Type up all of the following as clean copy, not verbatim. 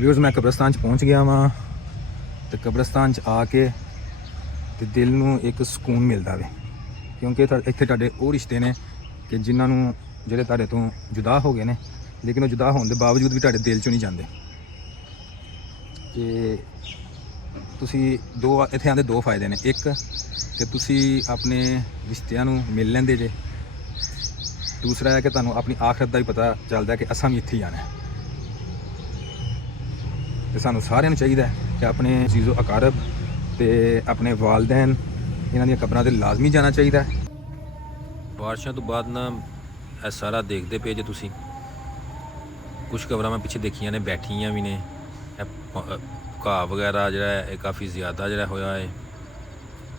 ਵੀਰਸ ਮੈਂ ਕਬਰਸਤਾਨ 'ਚ ਪਹੁੰਚ ਗਿਆ ਵਾਂ ਤੇ ਕਬਰਸਤਾਨ 'ਚ ਆ ਕੇ ਤੇ ਦਿਲ ਨੂੰ ਇੱਕ ਸਕੂਨ ਮਿਲਦਾ ਵੇ, ਕਿਉਂਕਿ ਇੱਥੇ ਤੁਹਾਡੇ ਉਹ ਰਿਸ਼ਤੇ ਨੇ ਕਿ ਜਿਨ੍ਹਾਂ ਨੂੰ ਜਿਹੜੇ ਤੁਹਾਡੇ ਤੋਂ ਜੁਦਾ ਹੋ ਗਏ ਨੇ, ਲੇਕਿਨ ਉਹ ਜੁਦਾ ਹੋਣ ਦੇ ਬਾਵਜੂਦ ਵੀ ਤੁਹਾਡੇ ਦਿਲ 'ਚੋਂ ਨਹੀਂ ਜਾਂਦੇ। ਤੇ ਤੁਸੀਂ ਇੱਥੇ ਆਉਂਦੇ ਦੋ ਫਾਇਦੇ ਨੇ। ਇੱਕ ਕਿ ਤੁਸੀਂ ਆਪਣੇ ਰਿਸ਼ਤਿਆਂ ਨੂੰ ਮਿਲ ਲੈਂਦੇ ਜੇ, ਦੂਸਰਾ ਹੈ ਕਿ ਤੁਹਾਨੂੰ ਆਪਣੀ ਆਖਰਤ ਦਾ ਵੀ ਪਤਾ ਚੱਲਦਾ ਕਿ ਅਸਾਂ ਵੀ ਇੱਥੇ ਹੀ ਆਉਣਾ। ਤੇ ਸਾਨੂੰ ਸਾਰਿਆਂ ਨੂੰ ਚਾਹੀਦਾ ਕਿ ਆਪਣੇ ਅਜ਼ੀਜ਼ੋ ਅਕਾਰਬ ਤੇ ਆਪਣੇ ਵਾਲਦੈਨ ਇਹਨਾਂ ਦੀਆਂ ਕਬਰਾਂ 'ਤੇ ਲਾਜ਼ਮੀ ਜਾਣਾ ਚਾਹੀਦਾ। ਬਾਰਿਸ਼ਾਂ ਤੋਂ ਬਾਅਦ ਨਾ ਇਹ ਸਾਰਾ ਦੇਖਦੇ ਪਏ ਜੇ ਤੁਸੀਂ, ਕੁਛ ਕਬਰਾਂ ਮੈਂ ਪਿੱਛੇ ਦੇਖੀਆਂ ਨੇ, ਬੈਠੀਆਂ ਵੀ ਨੇ। ਇਹ ਘਾਹ ਵਗੈਰਾ ਜਿਹੜਾ ਹੈ ਇਹ ਕਾਫੀ ਜ਼ਿਆਦਾ ਜਿਹੜਾ ਹੋਇਆ ਹੈ,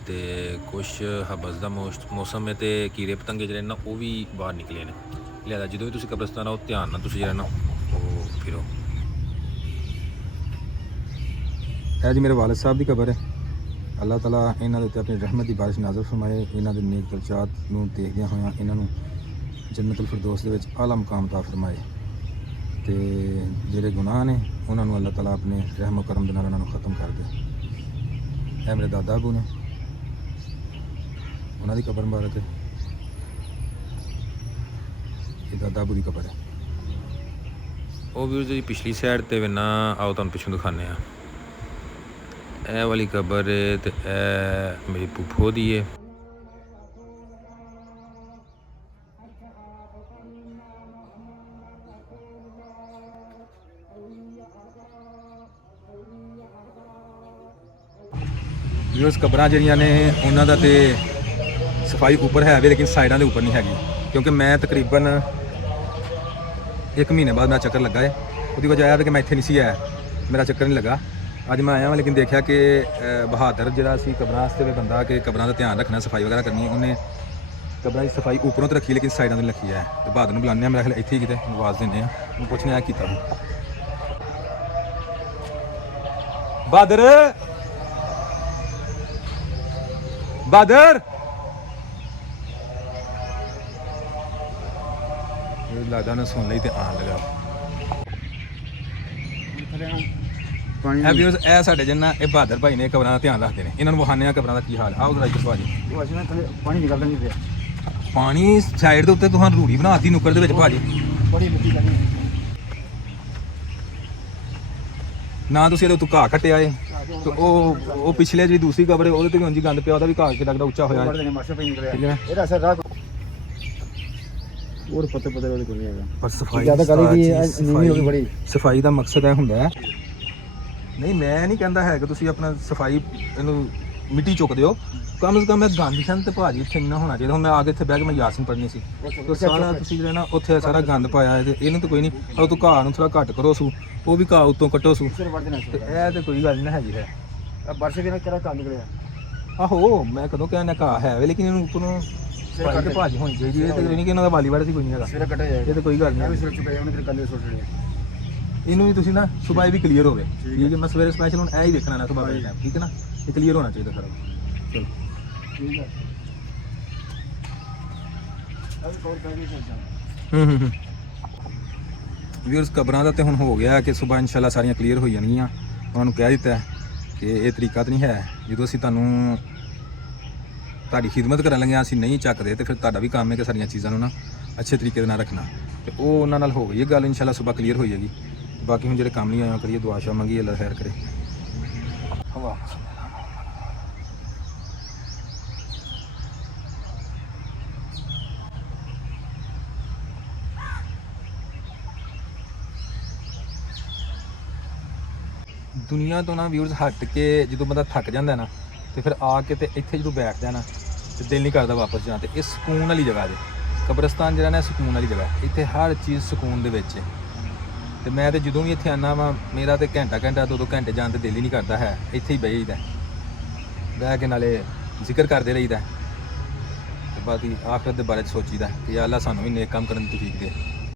ਤੇ ਕੁਛ ਹਬਸ ਦਾ ਮੌਸਮ ਹੈ ਤੇ ਕੀੜੇ ਪਤੰਗੇ ਜਿਹੜੇ ਨਾ ਉਹ ਵੀ ਬਾਹਰ ਨਿਕਲੇ ਨੇ। ਲਿਹਾਜ਼ਾ ਜਦੋਂ ਵੀ ਤੁਸੀਂ ਕਬਰਸਤਾਨ ਆਓ ਧਿਆਨ ਨਾਲ ਤੁਸੀਂ ਜਿਹੜਾ ਨਾ ਉਹ ਫਿਰੋ। ਇਹ ਜੀ ਮੇਰੇ ਵਾਲਿਦ ਸਾਹਿਬ ਦੀ ਕਬਰ ਹੈ। ਅੱਲਾਹ ਤਾਲਾ ਇਹਨਾਂ ਦੇ ਉੱਤੇ ਆਪਣੀ ਰਹਿਮਤ ਦੀ ਬਾਰਿਸ਼ ਨਾਜ਼ਰ ਫਰਮਾਏ। ਇਹਨਾਂ ਦੇ ਨੇਕ ਦਰਜਾਤ ਨੂੰ ਦੇਖਦਿਆਂ ਹੋਇਆਂ ਇਹਨਾਂ ਨੂੰ ਜੰਨਤੁਲ ਫਿਰਦੌਸ ਦੇ ਵਿੱਚ ਆਲਾ ਮੁਕਾਮ ਅਤਾ ਫਰਮਾਏ, ਤੇ ਜਿਹੜੇ ਗੁਨਾਹ ਨੇ ਉਹਨਾਂ ਨੂੰ ਅੱਲਾਹ ਤਾਲਾ ਆਪਣੇ ਰਹਿਮ ਕਰਮ ਦੇ ਨਾਲ ਉਹਨਾਂ ਨੂੰ ਖਤਮ ਕਰ ਦੇ। ਇਹ ਮੇਰੇ ਦਾਦਾ ਅਬੂ ਨੇ, ਉਹਨਾਂ ਦੀ ਕਬਰ ਮੁਬਾਰਕ ਹੈ। ਇਹ ਦਾਦਾ ਅਬੂ ਦੀ ਕਬਰ ਹੈ। ਉਹ ਵੀ ਜਿਹੜੀ ਪਿਛਲੀ ਸਾਈਡ 'ਤੇ ਵੀ ਨਾ ਆਓ ਤੁਹਾਨੂੰ ਪਿੱਛੋਂ ਦਿਖਾਉਂਦੇ ਹਾਂ। ਇਹ ਵਾਲੀ ਕਬਰ ਹੈ ਤੇ ਇਹ ਮੇਰੀ ਫੁੱਫੋ ਦੀ ਹੈ। ਵੀਰਸ ਕਬਰਾਂ ਜਿਹੜੀਆਂ ਨੇ ਉਹਨਾਂ ਦਾ ਤੇ ਸਫਾਈ ਉੱਪਰ ਹੈ ਵੀ, ਲੇਕਿਨ ਸਾਈਡਾਂ ਦੇ ਉੱਪਰ ਨਹੀਂ ਹੈਗੀ, ਕਿਉਂਕਿ ਮੈਂ ਤਕਰੀਬਨ 1 ਮਹੀਨੇ ਬਾਅਦ ਮੇਰਾ ਚੱਕਰ ਲੱਗਾ ਹੈ। ਉਹਦੀ ਵਜ੍ਹਾ ਇਹ ਹੈ ਕਿ ਮੈਂ ਇੱਥੇ ਨਹੀਂ ਸੀ ਆਇਆ, ਮੇਰਾ ਚੱਕਰ ਨਹੀਂ ਲੱਗਾ। ਅੱਜ ਮੈਂ ਆਇਆ ਹਾਂ, ਲੇਕਿਨ ਦੇਖਿਆ ਕਿ ਬਹਾਦਰ ਜਿਹੜਾ ਸੀ ਕਬਰਾਂ ਵਾਸਤੇ ਵੀ ਬੰਦਾ ਕਿ ਕਬਰਾਂ ਦਾ ਧਿਆਨ ਰੱਖਣਾ, ਸਫਾਈ ਵਗੈਰਾ ਕਰਨੀ, ਉਹਨੇ ਕਬਰਾਂ ਦੀ ਸਫਾਈ ਉੱਪਰੋਂ ਤਾਂ ਰੱਖੀ ਲੇਕਿਨ ਸਾਈਡਾਂ ਤੋਂ ਨਹੀਂ ਰੱਖੀ ਹੈ। ਤੇ ਬਹਾਦਰ ਨੂੰ ਬੁਲਾਉਂਦੇ ਹਾਂ, ਮੇਰਾ ਖਿਆਲ ਇੱਥੇ ਹੀ ਕਿਤੇ ਆਵਾਜ਼ ਦਿੰਦੇ ਹਾਂ, ਉਹਨੂੰ ਪੁੱਛਣੇ ਆ ਕੀਤਾ ਬਹਾਦਰ ਬਹਾਦਰ ਇਹ ਲੱਗਦਾ ਨਾ ਸੁਣ ਲਈ ਤੇ ਆਣ ਲਗਾ। ਇਹ ਸਾਡੇ ਜਿੰਨਾ ਇਹ ਬਹਾਦਰ ਭਾਈ ਨੇ ਕਬਰਾਂ ਦਾ ਧਿਆਨ ਰੱਖਦੇ ਨੇ, ਇਹਨਾਂ ਨੂੰ ਵਿਖਾਉਂਦੇ ਆ ਕਬਰਾਂ ਦਾ ਕੀ ਹਾਲ। ਆਓ ਜਰਾ ਇੱਧਰ ਭਾਜੀ, ਪਾਣੀ ਨਿਕਲਦਾ ਨਹੀਂ ਪਿਆ। ਪਾਣੀ ਸਾਈਡ ਦੇ ਉੱਤੇ ਤੁਹਾਨੂੰ ਰੂੜੀ ਬਣਾਤੀ ਨੁੱਕਰ ਦੇ ਵਿੱਚ ਭਾਜੀ। ਬੜੀ ਮਿੱਟੀ ਲੱਗੀ ਨਾ ਤੁਸੀਂ ਇਹਦੇ ਉੱਤੇ ਘਾਹ ਕੱਟਿਆ ਏ, ਤੇ ਉਹ ਪਿਛਲੇ ਜਿਹੜੀ ਦੂਸਰੀ ਕਬਰ ਹੈ ਉਹਦੇ ਤੇ ਵੀ ਉਂਝ ਗੰਦ ਪਿਆ, ਉਹਦਾ ਵੀ ਘਾਹ ਕਿੱਡਾ ਉੱਚਾ ਹੋਇਆ ਹੈ। ਠੀਕ ਹੈ, ਇਹਦਾ ਅਸਰ ਰਾਤ ਹੋਰ ਪਤੇ ਉਹਦੇ ਕੋਲ ਨਹੀਂ ਹੈਗਾ। ਪਰ ਸਫਾਈ ਜ਼ਿਆਦਾ ਕਰੀ ਦੀ ਨੀਵੀਂ ਹੋ ਗਈ ਬੜੀ। ਸਫਾਈ ਦਾ ਮਕਸਦ ਇਹ ਹੁੰਦਾ ਹੈ, ਨਹੀਂ ਮੈਂ ਨਹੀਂ ਕਹਿੰਦਾ ਹੈ ਕਿ ਤੁਸੀਂ ਆਪਣਾ ਸਫਾਈ ਇਹਨੂੰ ਮਿੱਟੀ ਚੁੱਕ ਦਿਓ, ਕਮ ਸੇ ਕਮ ਇਹ ਗੰਦ ਛੰਦ ਤੇ ਭਾਜੀ ਇੱਥੇ ਇੰਨਾ ਹੋਣਾ ਚਾਹੀਦਾ। ਹੁਣ ਮੈਂ ਆ ਕੇ ਇੱਥੇ ਬਹਿ ਕੇ ਮੈਂ ਯਾਸੀਨ ਪੜ੍ਹਨੀ ਸੀ, ਤੇ ਸਾਰਾ ਤੁਸੀਂ ਜਿਹੜਾ ਨਾ ਉੱਥੇ ਸਾਰਾ ਗੰਦ ਪਾਇਆ ਹੈ, ਤੇ ਇਹਨੂੰ ਤਾਂ ਕੋਈ ਨਹੀਂ, ਉਹ ਤੋਂ ਘਾਹ ਨੂੰ ਥੋੜਾ ਘੱਟ ਕਰੋ ਸੂ, ਉਹ ਵੀ ਘਾਹ ਉੱਤੋਂ ਕੱਟੋ ਸੂ, ਤੇ ਇਹ ਤੇ ਕੋਈ ਗੱਲ ਨਹੀਂ ਹੈਗੀ ਹੈ। ਬਰਸ਼ ਵੀ ਨਾ ਕਿਹੜਾ ਕੰਮ ਨਿਕਲਿਆ। ਆਹੋ ਮੈਂ ਕਦੋਂ ਕਹਿੰਦਾ ਘਾਹ ਹੈ ਵੇ, ਲੇਕਿਨ ਇਹਨੂੰ ਉੱਪਰੋਂ ਭਾਜੀ ਤੇ ਭਾਜੀ ਹੋਣੀ ਚਾਹੀਦੀ ਹੈ। ਇਹ ਤੇ ਨਹੀਂ ਕਿ ਇਹਨਾਂ ਦਾ ਵਾਲੀ ਵਾੜਾ ਸੀ ਕੋਈ ਨਹੀਂ ਹੈਗਾ, ਸਿਰ ਕੱਟਿਆ ਜਾਏ ਇਹ ਤੇ ਕੋਈ ਗੱਲ ਨਹੀਂ। ਸਿਰ ਚੁਕਾਇਆ ਉਹਨੇ ਫਿਰ ਕੱਲੇ ਸੁੱਟ ਲਿਆ। ਇਹਨੂੰ ਵੀ ਤੁਸੀਂ ਨਾ ਸੁਬਾਹ ਵੀ ਕਲੀਅਰ ਹੋਵੇ, ਠੀਕ ਹੈ। ਮੈਂ ਸਵੇਰੇ ਸਪੈਸ਼ਲ ਹੁਣ ਇਹ ਹੀ ਵੇਖਣਾ ਨਾ ਸੁਬਾਹ ਦੇ ਟਾਈਮ, ਠੀਕ ਹੈ ਨਾ, ਇਹ ਕਲੀਅਰ ਹੋਣਾ ਚਾਹੀਦਾ ਸਾਰਾ। ਚਲੋ ਠੀਕ ਹੈ। ਅਬ ਕੋਰ ਪੈਗੀ ਹੂੰ ਵੀਰਸ ਕਬਰਾਂ ਦਾ ਤੇ ਹੁਣ ਹੋ ਗਿਆ ਕਿ ਸੁਬਾਹ ਇਨਸ਼ਾਅੱਲਾ ਸਾਰੀਆਂ ਕਲੀਅਰ ਹੋ ਜਾਣਗੀਆਂ। ਉਹਨਾਂ ਨੂੰ ਕਹਿ ਦਿੱਤਾ ਕਿ ਇਹ ਤਰੀਕਾ ਤਾਂ ਨਹੀਂ ਹੈ, ਜਦੋਂ ਅਸੀਂ ਤੁਹਾਨੂੰ ਤੁਹਾਡੀ ਖਿਦਮਤ ਕਰਨ ਲੱਗੇ ਅਸੀਂ ਨਹੀਂ ਚੱਕਦੇ, ਤੇ ਫਿਰ ਤੁਹਾਡਾ ਵੀ ਕੰਮ ਹੈ ਕਿ ਸਾਰੀਆਂ ਚੀਜ਼ਾਂ ਨੂੰ ਨਾ ਅੱਛੇ ਤਰੀਕੇ ਦੇ ਨਾਲ ਰੱਖਣਾ। ਤੇ ਉਹ ਉਹਨਾਂ ਨਾਲ ਹੋ ਗਈ ਇਹ ਗੱਲ, ਇਨਸ਼ਾਅੱਲਾ ਸੁਬਾਹ ਕਲੀਅਰ ਹੋ ਜਾਏਗੀ। ਬਾਕੀ ਹੁਣ ਜਿਹੜੇ ਕੰਮ ਨਹੀਂ ਆਇਆ ਕਰੀਏ, ਦੁਆ ਸ਼ਾ ਮੰਗੀ, ਅੱਲਾ ਖੈਰ ਕਰੇ। ਹਵਾ ਦੁਨੀਆ ਤੋਂ ਨਾ ਵਿਊਜ਼ ਹਟ ਕੇ ਜਦੋਂ ਬੰਦਾ ਥੱਕ ਜਾਂਦਾ ਨਾ, ਤੇ ਫਿਰ ਆ ਕੇ ਤੇ ਇੱਥੇ ਜਦੋਂ ਬੈਠਦਾ ਨਾ ਤੇ ਦਿਲ ਨਹੀਂ ਕਰਦਾ ਵਾਪਸ ਜਾਣ। ਤੇ ਇਹ ਸਕੂਨ ਵਾਲੀ ਜਗ੍ਹਾ ਜੇ ਕਬਰਸਤਾਨ ਜਿਹੜਾ ਨਾ, ਸਕੂਨ ਵਾਲੀ ਜਗ੍ਹਾ, ਇੱਥੇ ਹਰ ਚੀਜ਼ ਸਕੂਨ ਦੇ ਵਿੱਚ ਹੈ। ਤੇ ਮੈਂ ਤੇ ਜਦੋਂ ਵੀ ਇੱਥੇ ਆਉਂਦਾ ਵਾਂ, ਮੇਰਾ ਤੇ ਘੰਟਾ 2-2 ਘੰਟੇ ਜਾਣ ਤੇ ਦਿਲ ਹੀ ਨਹੀਂ ਕਰਦਾ ਹੈ। ਇੱਥੇ ਹੀ ਬਹਿ ਜਾਈਦਾ, ਬਹਿ ਕੇ ਨਾਲੇ ਜ਼ਿਕਰ ਕਰਦੇ ਰਹੀਦਾ, ਤੇ ਬਾਕੀ ਆਖਰਤ ਦੇ ਬਾਰੇ 'ਚ ਸੋਚੀਦਾ ਕਿ ਯਾ ਅੱਲਾ ਸਾਨੂੰ ਵੀ ਨੇਕ ਕੰਮ ਕਰਨ ਦੀ ਤੌਫੀਕ ਦੇ।